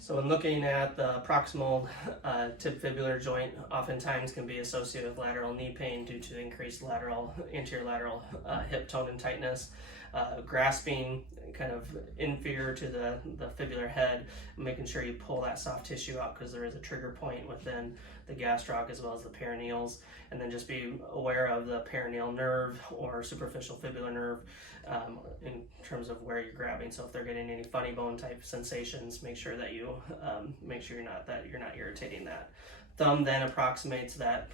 So when looking at the proximal tib-fibular joint, oftentimes can be associated with lateral knee pain due to increased anterior lateral hip tone and tightness. Grasping kind of inferior to the fibular head, making sure you pull that soft tissue out because there is a trigger point within the gastroc as well as the perineals, and then just be aware of the perineal nerve or superficial fibular nerve in terms of where you're grabbing. So if they're getting any funny bone type sensations, make sure that you you're not irritating that. Thumb then approximates that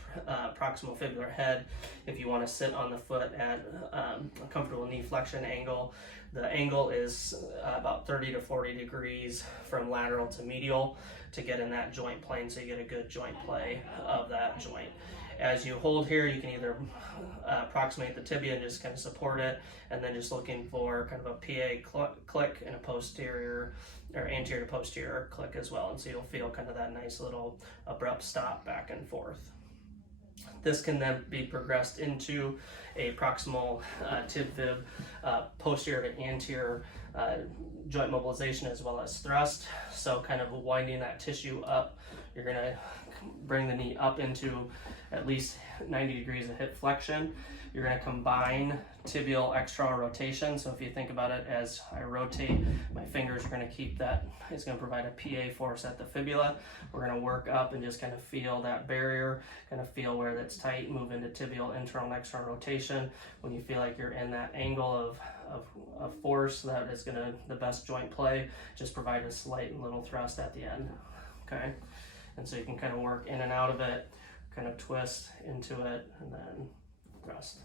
proximal fibular head. If you want to sit on the foot at a comfortable knee flexion angle, the angle is about 30 to 40 degrees from lateral to medial to get in that joint plane, so you get a good joint play of that joint. As you hold here, you can either approximate the tibia and just kind of support it, and then just looking for kind of a PA click and a posterior or anterior to posterior click as well. And so you'll feel kind of that nice little abrupt stop back and forth. This can then be progressed into a proximal Tib-Fib, posterior to anterior joint mobilization as well as thrust. So kind of winding that tissue up, you're going to bring the knee up into at least 90 degrees of hip flexion. You're going to combine tibial external rotation. So if you think about it, as I rotate, my fingers are going to keep that, it's going to provide a PA force at the fibula. We're going to work up and just kind of feel that barrier, kind of feel where that's tight, move into tibial internal and external rotation. When you feel like you're in that angle of force, that is going to, the best joint play, just provide a slight little thrust at the end, okay? And so you can kind of work in and out of it, kind of twist into it, and then thrust.